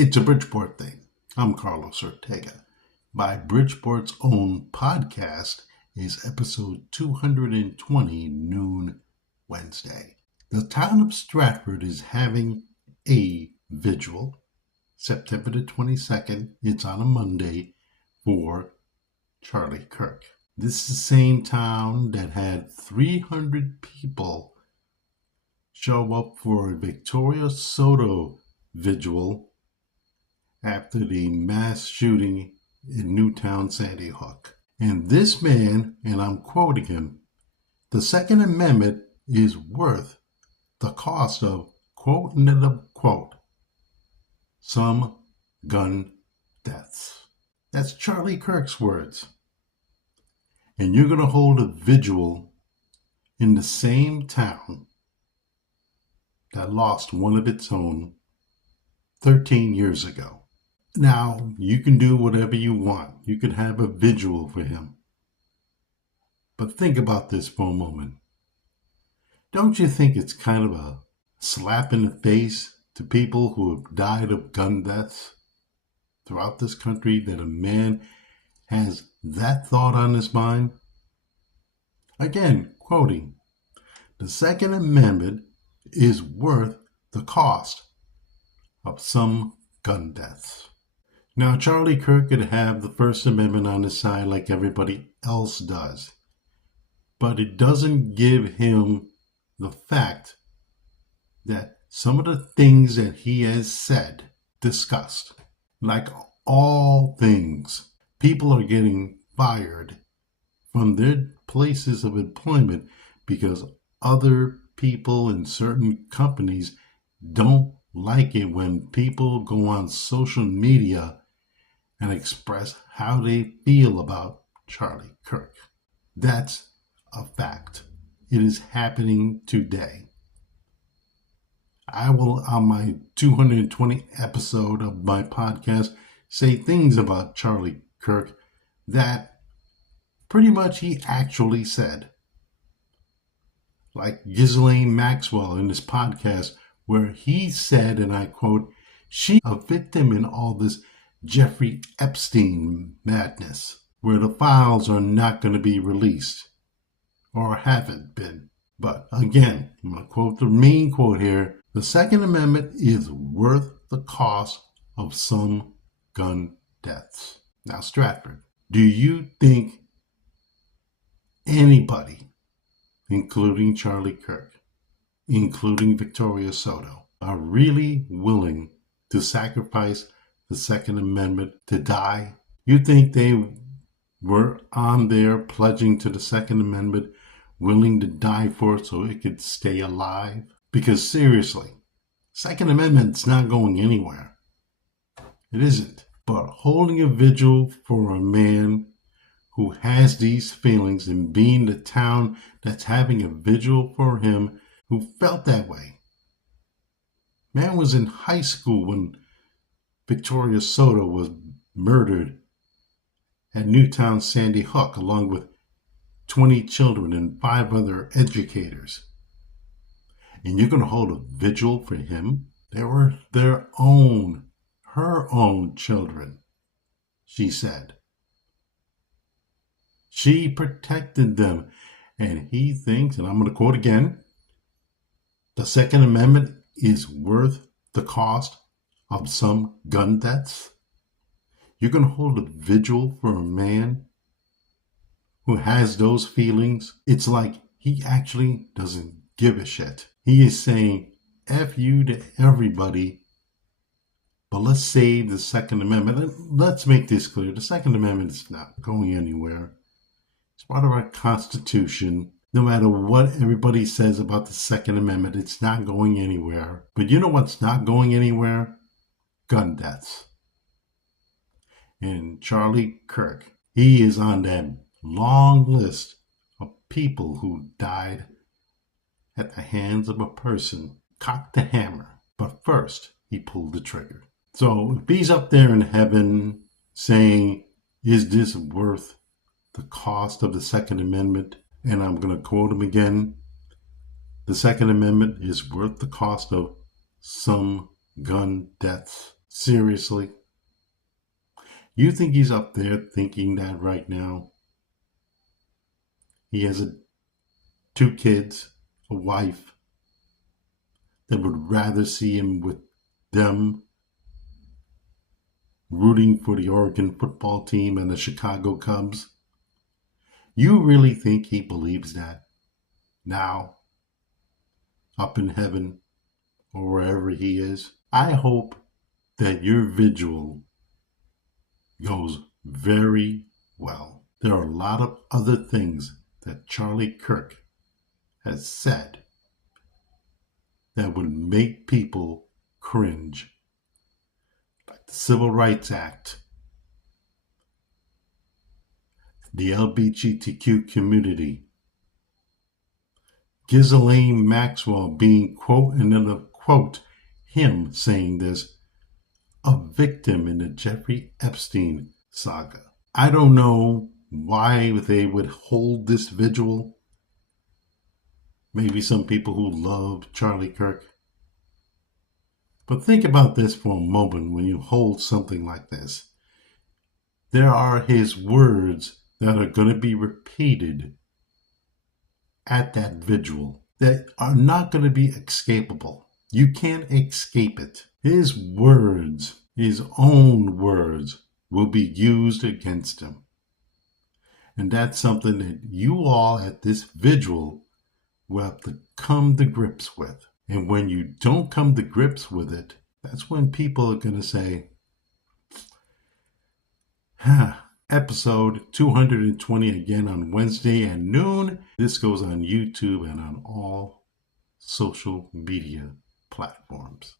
It's a Bridgeport Thing. I'm Carlos Ortega. By Bridgeport's own podcast is episode 220, noon Wednesday. The town of Stratford is having a vigil, September the 22nd. It's on a Monday for Charlie Kirk. This is the same town that had 300 people show up for a Victoria Soto vigil after the mass shooting in Newtown, Sandy Hook. And this man, and I'm quoting him, the Second Amendment is worth the cost of, quote, quote, some gun deaths. That's Charlie Kirk's words. And you're going to hold a vigil in the same town that lost one of its own 13 years ago. Now, you can do whatever you want. You could have a vigil for him. But think about this for a moment. Don't you think it's kind of a slap in the face to people who have died of gun deaths throughout this country that a man has that thought on his mind? Again, quoting, the Second Amendment is worth the cost of some gun deaths. Now, Charlie Kirk could have the First Amendment on his side like everybody else does, but it doesn't give him the fact that some of the things that he has said, discussed, like all things, people are getting fired from their places of employment because other people in certain companies don't like it when people go on social media and express how they feel about Charlie Kirk. That's a fact. It is happening today. I will, on my 220 episode of my podcast, say things about Charlie Kirk that pretty much he actually said. Like Ghislaine Maxwell in this podcast, where he said, and I quote, "She's a victim in all this Jeffrey Epstein madness, where the files are not going to be released, or haven't been." But again, I'm going to quote the main quote here, the Second Amendment is worth the cost of some gun deaths. Now, Stratford, do you think anybody, including Charlie Kirk, including Victoria Soto, are really willing to sacrifice the Second Amendment to die? You think they were on there pledging to the Second Amendment, willing to die for it so it could stay alive? Because seriously, Second Amendment's not going anywhere. It isn't. But holding a vigil for a man who has these feelings and being the town that's having a vigil for him who felt that way. Man was in high school when Victoria Soto was murdered at Newtown Sandy Hook along with 20 children and 5 other educators. And you're going to hold a vigil for him? They were her own children, she said. She protected them. And he thinks, and I'm going to quote again, the Second Amendment is worth the cost of some gun deaths? You're going to hold a vigil for a man who has those feelings? It's like he actually doesn't give a shit. He is saying F you to everybody, but let's save the Second Amendment. And let's make this clear. The Second Amendment is not going anywhere. It's part of our Constitution. No matter what everybody says about the Second Amendment, it's not going anywhere. But you know what's not going anywhere? Gun deaths. And Charlie Kirk, he is on that long list of people who died at the hands of a person, cocked the hammer. But first, he pulled the trigger. So if he's up there in heaven saying, is this worth the cost of the Second Amendment? And I'm going to quote him again. The Second Amendment is worth the cost of some gun deaths. Seriously? You think he's up there thinking that right now? He has two kids, a wife, that would rather see him with them rooting for the Oregon football team and the Chicago Cubs? You really think he believes that now, up in heaven or wherever he is? I hope that your vigil goes very well. There are a lot of other things that Charlie Kirk has said that would make people cringe, like the Civil Rights Act, the LGBTQ community, Ghislaine Maxwell being, quote, and then a quote, him saying this, a victim in the Jeffrey Epstein saga. I don't know why they would hold this vigil. Maybe some people who love Charlie Kirk. But think about this for a moment when you hold something like this. There are his words that are going to be repeated at that vigil that are not going to be escapable. You can't escape it. His words, his own words, will be used against him. And that's something that you all at this vigil will have to come to grips with. And when you don't come to grips with it, that's when people are going to say, episode 220 again on Wednesday at noon. This goes on YouTube and on all social media platforms.